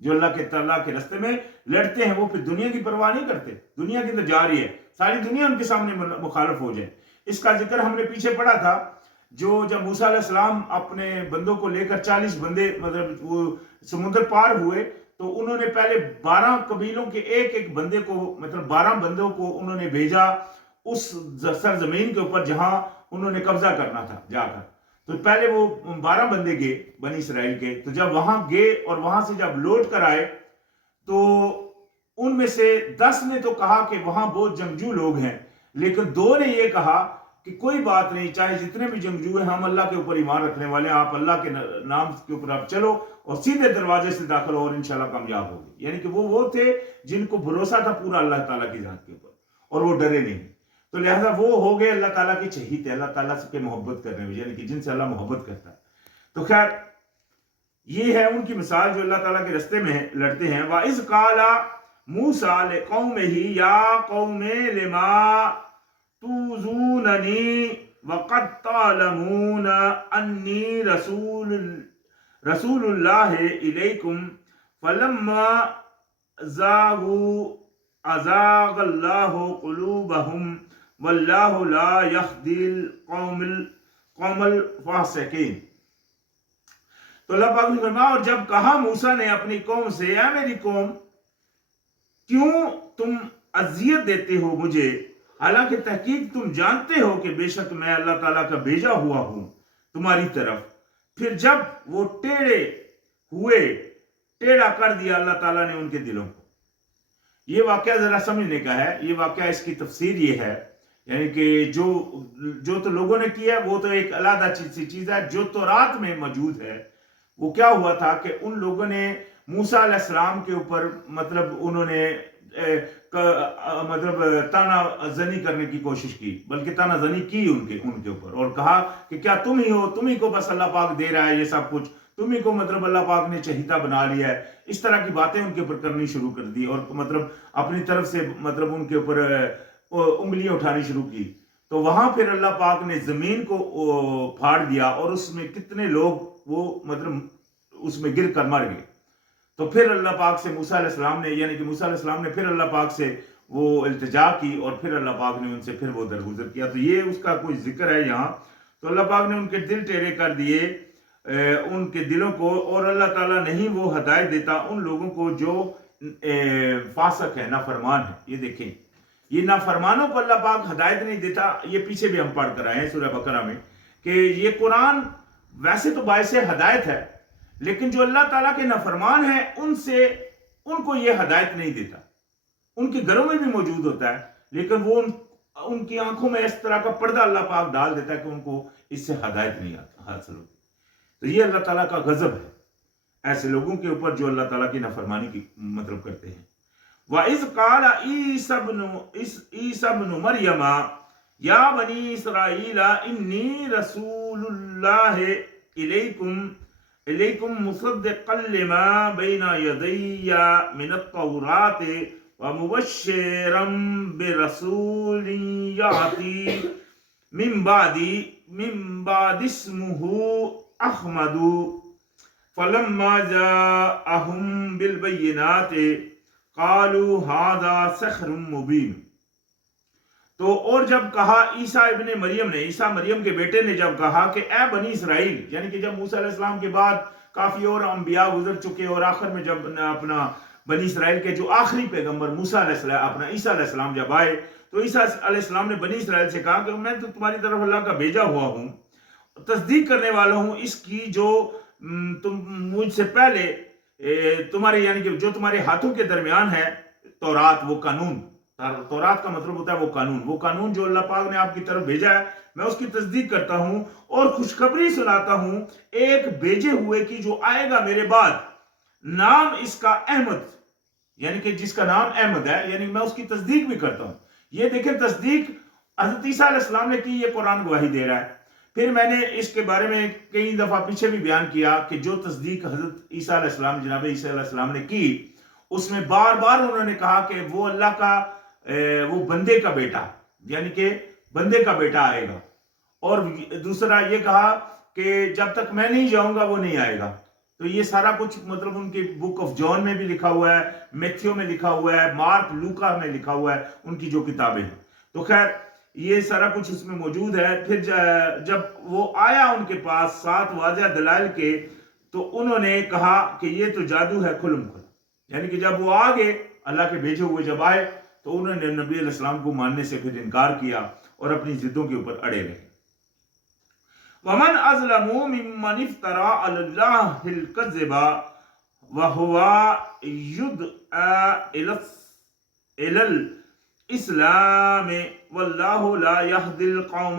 جو اللہ کے تعالیٰ کے راستے میں لڑتے ہیں وہ پھر دنیا کی پرواہ نہیں کرتے، دنیا کے اندر جاری ہے، ساری دنیا ان کے سامنے مخالف ہو جائے۔ اس کا ذکر ہم نے پیچھے پڑھا تھا، جو جب موسیٰ علیہ السلام اپنے بندوں کو لے کر 40 بندے مطلب وہ سمندر پار ہوئے، تو انہوں نے پہلے 12 قبیلوں کے ایک ایک بندے کو مطلب 12 بندوں کو انہوں نے بھیجا اس سرزمین کے اوپر جہاں انہوں نے قبضہ کرنا تھا جا کر۔ تو پہلے وہ 12 بندے گئے بنی اسرائیل کے، تو جب وہاں گئے اور وہاں سے جب لوٹ کر آئے تو ان میں سے 10 نے تو کہا کہ وہاں بہت جنگجو لوگ ہیں، لیکن 2 نے یہ کہا کہ کوئی بات نہیں، چاہے جتنے بھی جنگجو ہیں ہم اللہ کے اوپر ایمان رکھنے والے ہیں، آپ اللہ کے نام کے اوپر آپ چلو اور سیدھے دروازے سے داخل ہو اور انشاءاللہ کامیاب ہوگی۔ یعنی کہ وہ تھے جن کو بھروسہ تھا پورا اللہ تعالیٰ کی ذات کے اوپر اور وہ ڈرے نہیں، تو لہٰذا وہ ہو گئے اللہ تعالیٰ کے چہیتے، اللہ تعالیٰ سے محبت کرنے میں، یعنی کہ جن سے اللہ محبت کرتا ہے۔ تو خیر یہ ہے ان کی مثال جو اللہ تعالیٰ کے راستے میں لڑتے ہیں۔ وَإِذْ قَالَ مُوسَىٰ لِقَوْمِهِ يَا قَوْمِ لِمَا تُؤْذُونَنِي وَقَدْ تَعْلَمُونَ أَنِّي رَسُولُ اللَّهِ إِلَيْكُمْ فَلَمَّا زَاغُوا أَزَاغَ اللَّهُ قُلُوبَهُمْ وَاللَّهُ لَا يَهْدِي الْقَوْمَ الْفَاسِقِينَ۔ تو اللہ پاک نے فرمایا، اور جب کہا موسیٰ نے اپنی قوم سے، اے میری قوم کیوں تم اذیت دیتے ہو مجھے، حالانکہ تحقیق تم جانتے ہو کہ بے شک میں اللہ تعالیٰ کا بھیجا ہوا ہوں تمہاری طرف۔ پھر جب وہ ٹیڑھے ہوئے، ٹیڑھا کر دیا اللہ تعالیٰ نے ان کے دلوں کو۔ یہ واقعہ ذرا سمجھنے کا ہے، یہ واقعہ اس کی تفسیر یہ ہے، یعنی کہ جو تو لوگوں نے کیا وہ تو ایک علیحدہ چیز ہے، جو تورات میں موجود ہے وہ کیا ہوا تھا کہ ان لوگوں نے موسیٰ علیہ السلام کے اوپر مطلب انہوں نے مطلب تانا زنی کرنے کی کوشش کی، بلکہ تانا زنی کی ان کے اوپر، اور کہا کہ کیا تم ہی ہو، تم ہی کو بس اللہ پاک دے رہا ہے یہ سب کچھ، تم ہی کو مطلب اللہ پاک نے چہیتا بنا لیا ہے۔ اس طرح کی باتیں ان کے اوپر کرنی شروع کر دی اور مطلب اپنی طرف سے مطلب ان کے اوپر انگلیاں اٹھانی شروع کی۔ تو وہاں پھر اللہ پاک نے زمین کو پھاڑ دیا اور اس میں کتنے لوگ وہ مطلب اس میں گر کر مر گئے۔ تو پھر اللہ پاک سے موسیٰ علیہ السلام نے، یعنی کہ موسیٰ علیہ السلام نے پھر اللہ پاک سے وہ التجا کی اور پھر اللہ پاک نے ان سے پھر وہ درگزر کیا۔ تو یہ اس کا کوئی ذکر ہے یہاں۔ تو اللہ پاک نے ان کے دل ٹیڑھے کر دیے، ان کے دلوں کو، اور اللہ تعالیٰ نہیں وہ ہدایت دیتا ان لوگوں کو جو فاسق ہے، نافرمان ہے۔ یہ دیکھیں، یہ نافرمانوں کو اللہ پاک ہدایت نہیں دیتا۔ یہ پیچھے بھی ہم پڑھ کر آئے ہیں سورہ بقرہ میں کہ یہ قرآن ویسے تو باعث ہدایت ہے، لیکن جو اللہ تعالیٰ کے نافرمان ہیں ان کو یہ ہدایت نہیں دیتا۔ ان کے گھروں میں بھی موجود ہوتا ہے، لیکن وہ ان کی آنکھوں میں اس طرح کا پردہ اللہ پاک ڈال دیتا ہے کہ ان کو اس سے ہدایت نہیں حاصل ہوتی۔ تو یہ اللہ تعالیٰ کا غضب ہے ایسے لوگوں کے اوپر جو اللہ تعالیٰ کی نافرمانی کی مطلب کرتے ہیں۔ وَإِذْ قَالَ عِيسَى ابْنُ مَرْيَمَ يَا بَنِي إِسْرَائِيلَ إِنِّي رَسُولُ اللَّهِ إِلَيْكُمْ مُصَدِّقًا لِمَا بَيْنَ يَدَيَّ مِنَ التَّوْرَاةِ وَمُبَشِّرًا بِرَسُولٍ يَأْتِي مِن بَعْدِ اسْمُهُ أَحْمَدُ فَلَمَّا جَاءَهُم بِالْبَيِّنَاتِ قَالُوا هَذَا سِحْرٌ مُبِينٌ۔ تو اور جب کہا عیسیٰ ابن مریم نے، عیسیٰ مریم کے بیٹے نے جب کہا کہ اے بنی اسرائیل، یعنی کہ جب موسیٰ علیہ السلام کے بعد کافی اور انبیاء گزر چکے اور آخر میں جب اپنا بنی اسرائیل کے جو آخری پیغمبر موسیٰ علیہ السلام، اپنا عیسیٰ علیہ السلام جب آئے تو عیسیٰ علیہ السلام نے بنی اسرائیل سے کہا کہ میں تو تمہاری طرف اللہ کا بھیجا ہوا ہوں، تصدیق کرنے والا ہوں اس کی جو تم مجھ سے پہلے تمہارے، یعنی کہ جو تمہارے ہاتھوں کے درمیان ہے تورات، وہ قانون، تورات کا مطلب ہوتا ہے وہ قانون جو اللہ پاک نے آپ کی طرف بھیجا ہے، میں اس کی تصدیق کرتا ہوں اور خوشخبری سناتا ہوں ایک بھیجے ہوئے کی جو آئے گا میرے بعد، نام اس کا احمد، یعنی کہ جس کا نام احمد ہے، یعنی میں اس کی تصدیق بھی کرتا ہوں۔ یہ دیکھیں تصدیق حضرت عیسیٰ علیہ السلام نے کی، یہ قرآن گواہی دے رہا ہے۔ پھر میں نے اس کے بارے میں کئی دفعہ پیچھے بھی بیان کیا کہ جو تصدیق حضرت عیسیٰ علیہ السلام، جناب عیسیٰ علیہ السلام نے کی، اس میں بار بار انہوں نے کہا کہ وہ اللہ کا وہ بندے کا بیٹا، یعنی کہ بندے کا بیٹا آئے گا، اور دوسرا یہ کہا کہ جب تک میں نہیں جاؤں گا وہ نہیں آئے گا۔ تو یہ سارا کچھ مطلب ان کی بک آف جان میں بھی لکھا ہوا ہے، میتھیو میں لکھا ہوا ہے، مارک لوکا میں لکھا ہوا ہے، ان کی جو کتابیں ہیں. تو خیر یہ سارا کچھ اس میں موجود ہے. پھر جب وہ آیا ان کے پاس 7 واضح دلائل کے، تو انہوں نے کہا کہ یہ تو جادو ہے کھلم کھلا. یعنی کہ جب وہ آگے اللہ کے بھیجے ہوئے جب آئے تو انہوں نے نبی علیہ السلام کو ماننے سے پھر انکار کیا اور اپنی ضدوں کے اوپر اڑے رہے. وَمَنْ أَظْلَمُ مِمَّنِ افْتَرَى عَلَى اللَّهِ الْكَذِبَ وَهُوَ يُدْعَى إِلَى الْإِسْلَامِ وَاللَّهُ لَا يَهْدِي الْقَوْمَ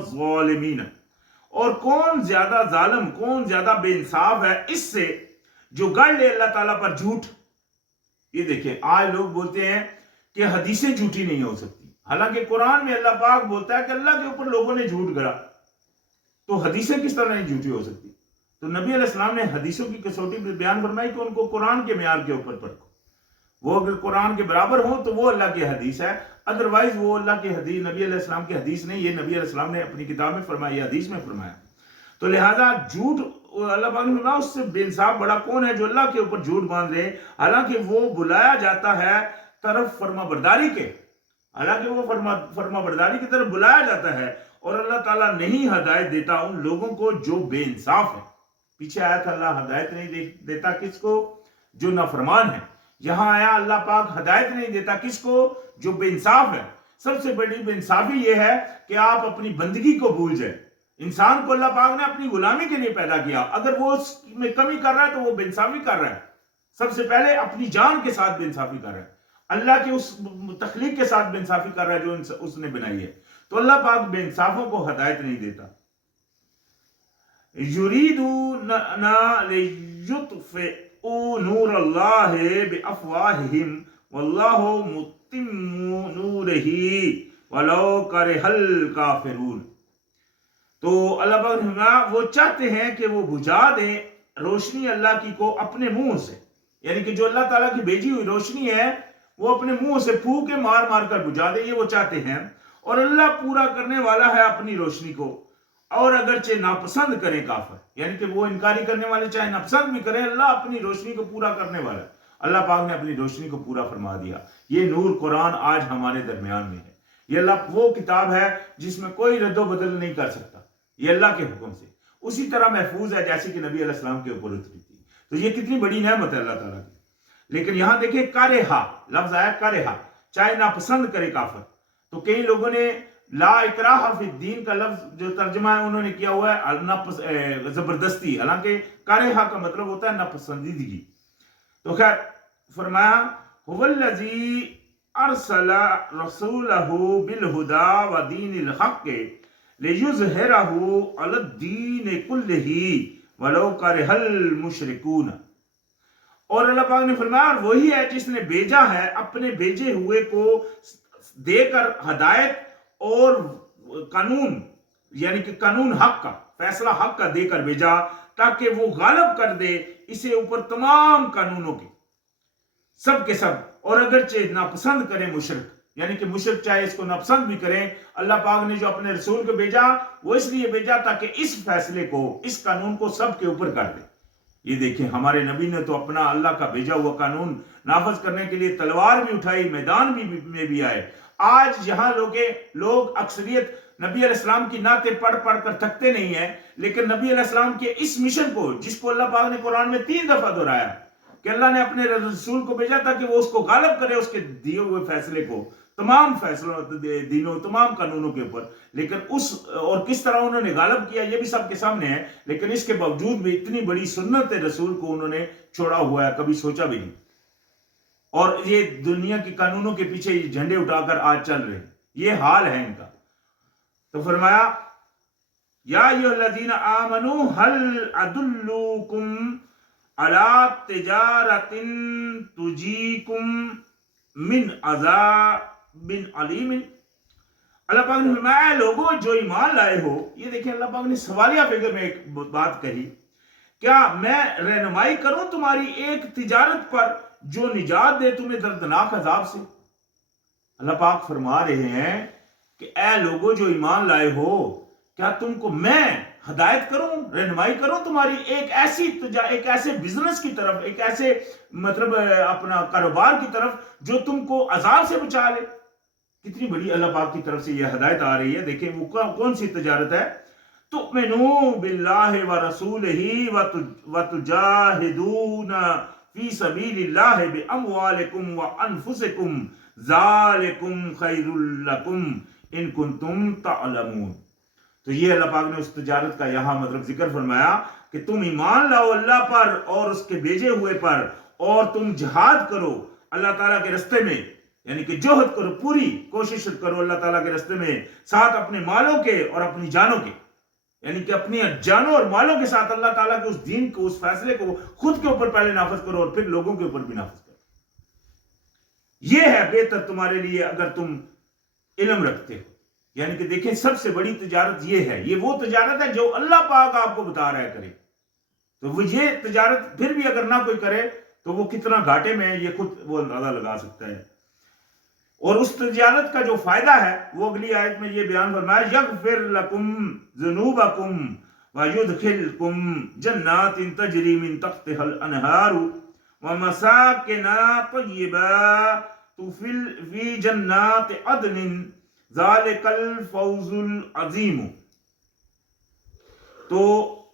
الظَّالِمِينَ. اور کون زیادہ ظالم، کون زیادہ بے انصاف ہے اس سے جو گڑ لے اللہ تعالیٰ پر جھوٹ. یہ دیکھیں آج لوگ بولتے ہیں کہ حدیثیں جھوٹی نہیں ہو سکتی، حالانکہ قرآن میں اللہ پاک بولتا ہے کہ اللہ کے اوپر لوگوں نے جھوٹ گڑا، تو حدیثیں کس طرح نہیں جھوٹی ہو سکتی. تو نبی علیہ السلام نے حدیثوں کی کسوٹی پہ بیان فرمائی کہ ان کو قرآن کے معیار کے اوپر پرکھو. وہ اگر قرآن کے برابر ہوں تو وہ اللہ کی حدیث ہے، ادروائز وہ اللہ کی حدیث، نبی علیہ السلام کی حدیث نہیں. یہ نبی علیہ السلام نے اپنی کتاب میں فرمایا، حدیث میں فرمایا. تو لہذا جھوٹ اللہ پاک نے فرمایا اس سے بے انصاف بڑا کون ہے جو اللہ کے اوپر جھوٹ باندھ رہے، حالانکہ وہ بلایا جاتا ہے طرف فرما برداری کے، حالانکہ وہ فرما برداری کی طرف بلایا جاتا ہے، اور اللہ تعالیٰ نہیں ہدایت دیتا ان لوگوں کو جو بے انصاف ہے. پیچھے آیا تھا اللہ ہدایت نہیں دیتا کس کو؟ جو نافرمان ہے. یہاں آیا اللہ پاک ہدایت نہیں دیتا کس کو؟ جو بے انصاف ہے. سب سے بڑی بے انصافی یہ ہے کہ آپ اپنی بندگی کو بھول جائیں. انسان کو اللہ پاک نے اپنی غلامی کے لیے پیدا کیا، اگر وہ اس میں کمی کر رہا ہے تو وہ بے انصافی کر رہا ہے. سب سے پہلے اپنی جان کے ساتھ بے انصافی کر رہا ہے، اللہ کے اس تخلیق کے ساتھ بے انصافی کر رہا ہے جو اس نے بنائی ہے. تو اللہ پاک بے انصافوں کو ہدایت نہیں دیتا. یریدون لیطفئوا نور اللہ بافواہہم واللہ متم نورہ ولو کرہ الکافرون. تو اللہ پاک نے فرمایا وہ چاہتے ہیں کہ وہ بجھا دیں روشنی اللہ کی کو اپنے منہ سے، یعنی کہ جو اللہ تعالیٰ کی بھیجی ہوئی روشنی ہے وہ اپنے منہ سے پھونکے مار مار کر بجھا دیں، یہ وہ چاہتے ہیں. اور اللہ پورا کرنے والا ہے اپنی روشنی کو، اور اگرچہ ناپسند کریں کافر، یعنی کہ وہ انکاری کرنے والے چاہے ناپسند بھی کریں، اللہ اپنی روشنی کو پورا کرنے والا ہے. اللہ پاک نے اپنی روشنی کو پورا فرما دیا. یہ نور قرآن آج ہمارے درمیان میں ہے. یہ اللہ وہ کتاب ہے جس میں کوئی رد و بدل نہیں کر سکتا، یہ اللہ کے حکم سے اسی طرح محفوظ ہے جیسے کہ نبی علیہ السلام کے اوپر اتری تھی. تو یہ کتنی بڑی نعمت ہے اللہ تعالیٰ کی. لیکن یہاں دیکھیں کرہا لفظ آیا، کرہا چاہے ناپسند کرے کافر. تو کئی لوگوں نے لا اکراہ فی الدین کا لفظ جو ترجمہ ہے انہوں نے کیا ہوا ہے زبردستی، حالانکہ کرہا کا مطلب ہوتا ہے ناپسندیدگی. تو خیر فرمایا هو الذی ارسل رسولہ بالہدی ودین الحق لیظہرہ علی الدین کلہ ولو کرہ المشرکون. اور اللہ پاک نے فرمایا وہی ہے جس نے بھیجا ہے اپنے بھیجے ہوئے کو دے کر ہدایت اور قانون، یعنی کہ قانون حق کا، فیصلہ حق کا دے کر بھیجا تاکہ وہ غالب کر دے اسے اوپر تمام قانونوں کے سب کے سب. اور اگرچہ ناپسند کریں مشرک، یعنی کہ مشرک چاہے اس کو ناپسند بھی کریں، اللہ پاک نے جو اپنے رسول کو بھیجا وہ اس لیے بھیجا تاکہ اس فیصلے کو، اس قانون کو سب کے اوپر کر دے. یہ دیکھیں ہمارے نبی نے تو اپنا اللہ کا بھیجا ہوا قانون نافذ کرنے کے لیے تلوار بھی اٹھائی، میدان میں بھی آئے. آج یہاں لوگ اکثریت نبی علیہ السلام کی نعتیں پڑھ پڑھ کر تھکتے نہیں ہیں، لیکن نبی علیہ السلام کے اس مشن کو، جس کو اللہ پاک نے قرآن میں 3 دفعہ دہرایا کہ اللہ نے اپنے رسول کو بھیجا تھا کہ وہ اس کو غالب کرے اس کے دیے ہوئے فیصلے کو، تمام فیصلوں دینوں تمام قانونوں کے اوپر. لیکن اور کس طرح انہوں نے غالب کیا یہ بھی سب کے سامنے ہے. لیکن اس کے باوجود بھی اتنی بڑی سنت رسول کو انہوں نے چھوڑا ہوا ہے، کبھی سوچا بھی نہیں. اور یہ دنیا کی قانونوں کے پیچھے یہ جھنڈے اٹھا کر آج چل رہے ہیں، یہ حال ہے ان کا. تو فرمایا یا ایھا الذین آمنوا هل ادلکم علی تجارۃ تجیکم من عذاب علیم. اللہ پاک نے فرمایا لوگوں جو ایمان لائے ہو، یہ دیکھیں اللہ پاک نے سوالیہ فگر میں ایک بات کہی، کیا میں رہنمائی کروں تمہاری ایک تجارت پر جو نجات دے تمہیں دردناک عذاب سے. اللہ پاک فرما رہے ہیں کہ اے لوگوں جو ایمان لائے ہو، کیا تم کو میں ہدایت کروں، رہنمائی کروں تمہاری ایک ایسے بزنس کی طرف، ایک ایسے مطلب اپنا کاروبار کی طرف جو تم کو عذاب سے بچا لے. کتنی بڑی اللہ پاک کی طرف سے یہ ہدایت آ رہی ہے. دیکھیں وہ کون سی تجارت ہے؟ تؤمنوا باللہ ورسولہ وتجاہدون فی سبیل اللہ باموالکم وانفسکم ذالکم خیر لکم ان کنتم تعلمون. تو یہ اللہ پاک نے اس تجارت کا یہاں مطلب ذکر فرمایا کہ تم ایمان لاؤ اللہ پر اور اس کے بھیجے ہوئے پر، اور تم جہاد کرو اللہ تعالیٰ کے رستے میں، یعنی کہ جوہد کرو، پوری کوشش کرو اللہ تعالیٰ کے رستے میں، ساتھ اپنے مالوں کے اور اپنی جانوں کے، یعنی کہ اپنی جانوں اور مالوں کے ساتھ اللہ تعالیٰ کے اس دین کو، اس فیصلے کو خود کے اوپر پہلے نافذ کرو اور پھر لوگوں کے اوپر بھی نافذ کرو. یہ ہے بہتر تمہارے لیے اگر تم علم رکھتے ہو. یعنی کہ دیکھیں سب سے بڑی تجارت یہ ہے، یہ وہ تجارت ہے جو اللہ پاک آپ کو بتا رہا ہے کرے. تو وہ یہ تجارت پھر بھی اگر نہ کوئی کرے تو وہ کتنا گھاٹے میں ہے یہ خود وہ اندازہ لگا سکتا ہے. اور اس تجارت کا جو فائدہ ہے وہ اگلی آیت میں یہ بیان فرمایا، یغفر لکم ذنوبکم ویدخلکم جنات تجری من تحتها الانہار ومساکن طیبات فی جنات عدن ذالک الفوز العظیم. تو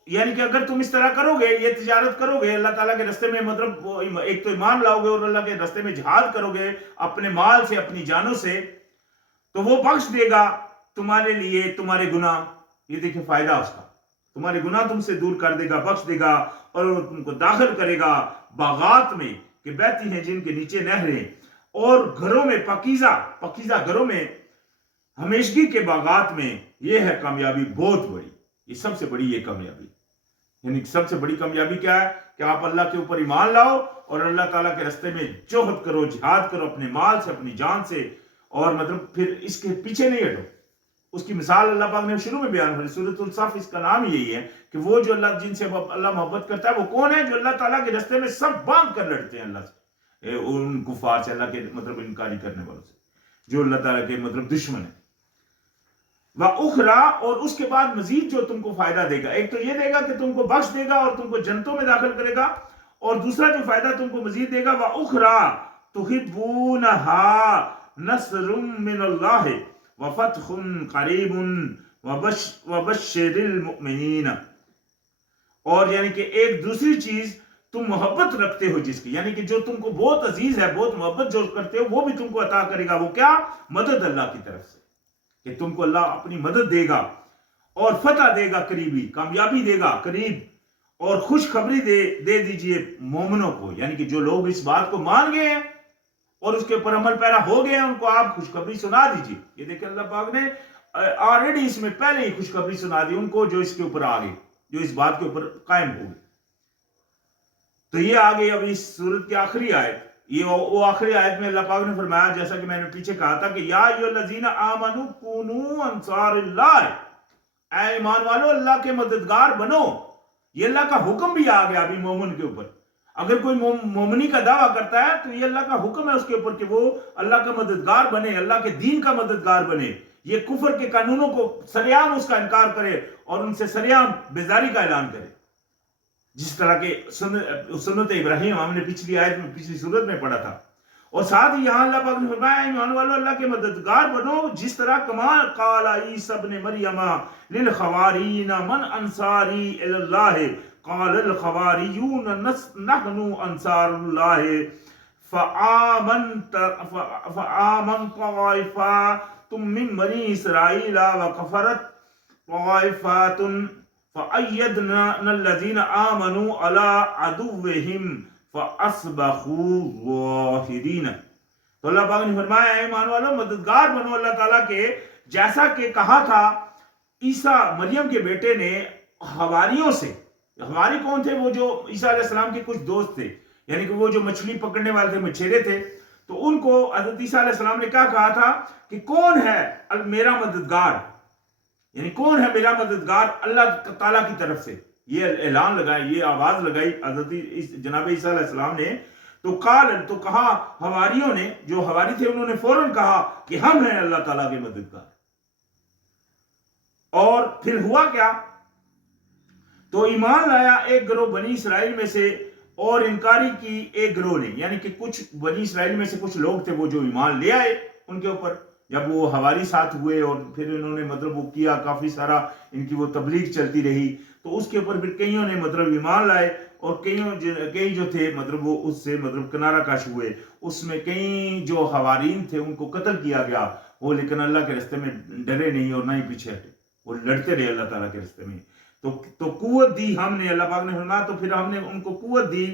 یعنی کہ اگر تم اس طرح کرو گے، یہ تجارت کرو گے اللہ تعالیٰ کے رستے میں، مطلب ایک تو ایمان لاؤ گے اور اللہ کے رستے میں جہاد کرو گے اپنے مال سے، اپنی جانوں سے، تو وہ بخش دے گا تمہارے لیے تمہارے گناہ. یہ دیکھیں فائدہ اس کا، تمہارے گناہ تم سے دور کر دے گا، بخش دے گا، اور تم کو داخل کرے گا باغات میں کہ بہتی ہیں جن کے نیچے نہریں، اور گھروں میں پاکیزہ گھروں میں، ہمیشگی کے باغات میں. یہ ہے کامیابی بہت بڑی، یہ سب سے بڑی یہ کامیابی. یعنی سب سے بڑی کامیابی کیا ہے کہ آپ اللہ کے اوپر ایمان لاؤ اور اللہ تعالیٰ کے رستے میں جوہد کرو، جہاد کرو اپنے مال سے، اپنی جان سے، اور مطلب پھر اس کے پیچھے نہیں ہٹو. اس کی مثال اللہ پاک نے شروع میں بیان کی، سورۃ الصف اس کا نام یہی ہے کہ وہ جو اللہ جن سے اللہ محبت کرتا ہے وہ کون ہے؟ جو اللہ تعالیٰ کے رستے میں سب باندھ کر لڑتے ہیں اللہ سے، ان کفار سے، اللہ کے مطلب انکاری کرنے والوں سے، جو اللہ تعالیٰ کے مطلب دشمن ہیں. وَأُخْرَى، اور اس کے بعد مزید جو تم کو فائدہ دے گا، ایک تو یہ دے گا کہ تم کو بخش دے گا اور تم کو جنتوں میں داخل کرے گا، اور دوسرا جو فائدہ تم کو مزید دے گا، وَأُخْرَى تُحِبُّونَهَا نَصْرٌ مِّنَ اللَّهِ وَفَتْحٌ قَرِيبٌ وَبَشِّرِ الْمُؤْمِنِينَ. اور یعنی کہ ایک دوسری چیز تم محبت رکھتے ہو جس کی، یعنی کہ جو تم کو بہت عزیز ہے، بہت محبت جو کرتے ہو، وہ بھی تم کو عطا کرے گا. وہ کیا؟ مدد اللہ کی طرف سے، کہ تم کو اللہ اپنی مدد دے گا اور فتح دے گا قریبی، کامیابی دے گا قریب. اور خوشخبری دے دیجئے مومنوں کو، یعنی کہ جو لوگ اس بات کو مان گئے ہیں اور اس کے اوپر عمل پیرا ہو گئے ہیں، ان کو آپ خوشخبری سنا دیجئے. یہ دیکھیں اللہ پاک نے آلریڈی اس میں پہلے ہی خوشخبری سنا دی ان کو جو اس کے اوپر آ گئے، جو اس بات کے اوپر قائم ہو گئے. تو یہ آ گئی اب اس سورت کی آخری آیت. یہ وہ آخری آیت میں اللہ پاک نے فرمایا، جیسا کہ میں نے پیچھے کہا تھا، کہ یا ایھا الذین آمنوا کونوا انصار اللہ، اے ایمان والو اللہ کے مددگار بنو. یہ اللہ کا حکم بھی آ گیا ابھی مومن کے اوپر. اگر کوئی مومنی کا دعویٰ کرتا ہے تو یہ اللہ کا حکم ہے اس کے اوپر کہ وہ اللہ کا مددگار بنے، اللہ کے دین کا مددگار بنے. یہ کفر کے قانونوں کو سریعام اس کا انکار کرے اور ان سے سریعام بیزاری کا اعلان کرے، جس طرح کے سنت ابراہیم ہم نے پچھلی آیت میں، پچھلی سورت میں پڑھا تھا. اور ساتھ ہی یہاں اللہ پاک نے فرمایا ایمان والو اللہ کے مددگار بنو، جس طرح کما قال عیسی ابن مریم للخوارین من انصاری الی اللہ قال الخواریون نحن انصار اللہ فآمن طائفۃ من بنی اسرائیل وکفرت طائفۃ فأیدنا الذین آمنوا علی عدوہم فَأَصْبَحُوا ظَاهِرِينَ. تو اللہ پاک نے فرمایا اے ایمان والو مددگار بنو اللہ تعالیٰ کے، جیسا کہ کہا تھا عیسیٰ مریم کے بیٹے نے حواریوں سے. حواری کون تھے؟ وہ جو عیسیٰ علیہ السلام کے کچھ دوست تھے، یعنی کہ وہ جو مچھلی پکڑنے والے تھے، مچھیرے تھے. تو ان کو حضرت عیسیٰ علیہ السلام نے کیا کہا تھا کہ کون ہے میرا مددگار، یعنی کون ہے میرا مددگار اللہ تعالیٰ کی طرف سے. یہ اعلان لگائی، یہ آواز لگائی حضرت جناب عیسیٰ علیہ السلام نے. تو کہا حواریوں نے، جو حواری تھے انہوں نے فوراً کہا کہ ہم ہیں اللہ تعالیٰ کے مددگار. اور پھر ہوا کیا تو ایمان لایا ایک گروہ بنی اسرائیل میں سے اور انکاری کی ایک گروہ نے، یعنی کہ کچھ بنی اسرائیل میں سے کچھ لوگ تھے وہ جو ایمان لے آئے ان کے اوپر، جب وہ حواری ساتھ ہوئے اور پھر انہوں نے مطلب وہ کیا، کافی سارا ان کی وہ تبلیغ چلتی رہی، تو اس کے اوپر پھر کئیوں نے مطلب ایمان لائے، اور کئی جو تھے مطلب وہ اس سے مطلب کنارہ کش ہوئے، اس میں کئی جو حوارین تھے ان کو قتل کیا گیا، وہ لیکن اللہ کے راستے میں ڈرے نہیں اور نہ ہی پیچھے ہٹے، وہ لڑتے رہے اللہ تعالیٰ کے راستے میں۔ تو قوت دی ہم نے، اللہ پاک نے فرمایا تو پھر ہم نے ان کو قوت دی،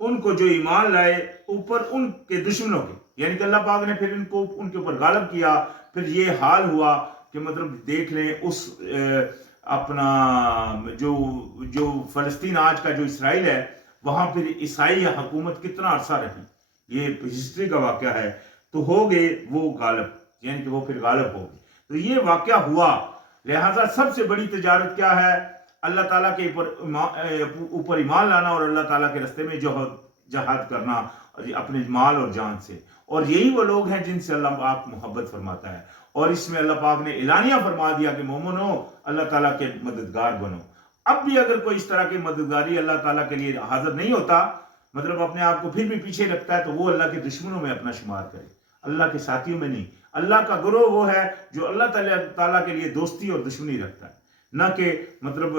ان کو جو ایمان لائے اوپر ان کے دشمنوں کے، یعنی کہ اللہ پاک نے پھر ان کو ان کے اوپر غالب کیا۔ پھر یہ حال ہوا کہ مطلب دیکھ لیں اس اپنا جو فلسطین آج کا جو اسرائیل ہے، وہاں پھر عیسائی حکومت کتنا عرصہ رہی، یہ ہسٹری کا واقعہ ہے۔ تو ہو گئے وہ غالب، یعنی کہ وہ پھر غالب ہو گئے۔ تو یہ واقعہ ہوا، لہٰذا سب سے بڑی تجارت کیا ہے؟ اللہ تعالیٰ کے اوپر ایمان لانا اور اللہ تعالیٰ کے راستے میں جہاد کرنا اپنے مال اور جان سے، اور یہی وہ لوگ ہیں جن سے اللہ پاک محبت فرماتا ہے۔ اور اس میں اللہ پاک نے اعلانیہ فرما دیا کہ مومنو اللہ تعالیٰ کے مددگار بنو۔ اب بھی اگر کوئی اس طرح کی مددگاری اللہ تعالیٰ کے لیے حاضر نہیں ہوتا، مطلب اپنے آپ کو پھر بھی پیچھے رکھتا ہے، تو وہ اللہ کے دشمنوں میں اپنا شمار کرے، اللہ کے ساتھیوں میں نہیں۔ اللہ کا گروہ وہ ہے جو اللہ تعالیٰ کے لیے دوستی اور دشمنی رکھتا ہے، نہ کہ مطلب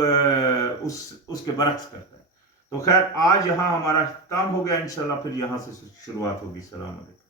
اس کے برعکس کرتا ہے۔ تو خیر آج یہاں ہمارا اختتام ہو گیا، انشاءاللہ پھر یہاں سے شروعات ہوگی۔ السلام علیکم۔